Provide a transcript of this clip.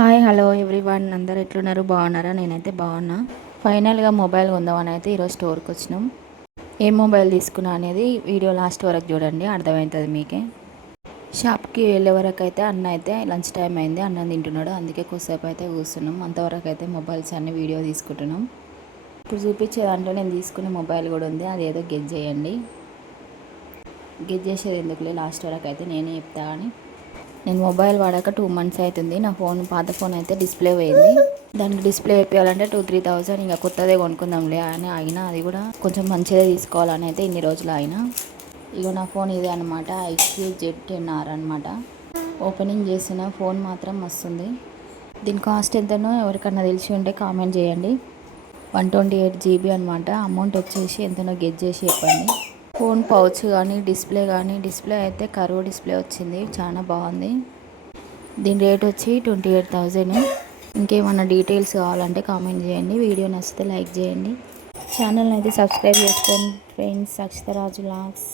Hi hello everyone, అందరు ఎట్లున్నారు? బాగున్నారా? నేనైతే బాగున్నా. ఫైనల్గా మొబైల్ కొందామని అయితే ఈరోజు స్టోర్కి వచ్చినాం. ఏ మొబైల్ తీసుకున్నా అనేది వీడియో లాస్ట్ వరకు చూడండి, అర్థమవుతుంది మీకే. షాప్కి వెళ్ళే వరకు అయితే అన్న అయితే లంచ్ టైం అయింది, అన్నం తింటున్నాడు. అందుకే కొద్దిసేపు అయితే కూర్చున్నాం. అంతవరకు అయితే మొబైల్స్ అన్ని వీడియో తీసుకుంటున్నాం. ఇప్పుడు చూపించే దాంట్లో నేను తీసుకునే మొబైల్ కూడా ఉంది, అది ఏదో గెస్ చేయండి. గెస్ చేసేది ఎందుకులే, లాస్ట్ వరకు అయితే నేనే చెప్తా. కానీ నేను మొబైల్ వాడాక 2 months అవుతుంది. నా పాత ఫోన్ అయితే డిస్ప్లే పోయింది. దానికి డిస్ప్లే వేయాలంటే 2-3 thousand, ఇంకా కొత్తదే కొనుక్కుందాంలే అని ఆగిన. అది కూడా కొంచెం మంచిదే తీసుకోవాలని అయితే ఇన్ని రోజులు ఆగిన. ఇగో నా ఫోన్ ఇదే అనమాట, iQOO Z10R అనమాట. ఓపెనింగ్ చేసిన ఫోన్ మాత్రం వస్తుంది. దీని కాస్ట్ ఎంతనో ఎవరికన్నా తెలిసి ఉంటే కామెంట్ చేయండి. 128 GB అనమాట. అమౌంట్ వచ్చేసి ఎంతనో గెస్ చేసి చెప్పండి. ఫోన్ పౌచ్ కానీ డిస్ప్లే అయితే కర్వ్ డిస్ప్లే వచ్చింది, చాలా బాగుంది. దీని రేట్ వచ్చి 28,000. ఇంకేమన్నా డీటెయిల్స్ కావాలంటే కామెంట్ చేయండి. వీడియో నచ్చితే లైక్ చేయండి. ఛానల్ని అయితే సబ్స్క్రైబ్ చేసుకోండి ఫ్రెండ్స్. అక్షిత రాజు వ్లాగ్స్.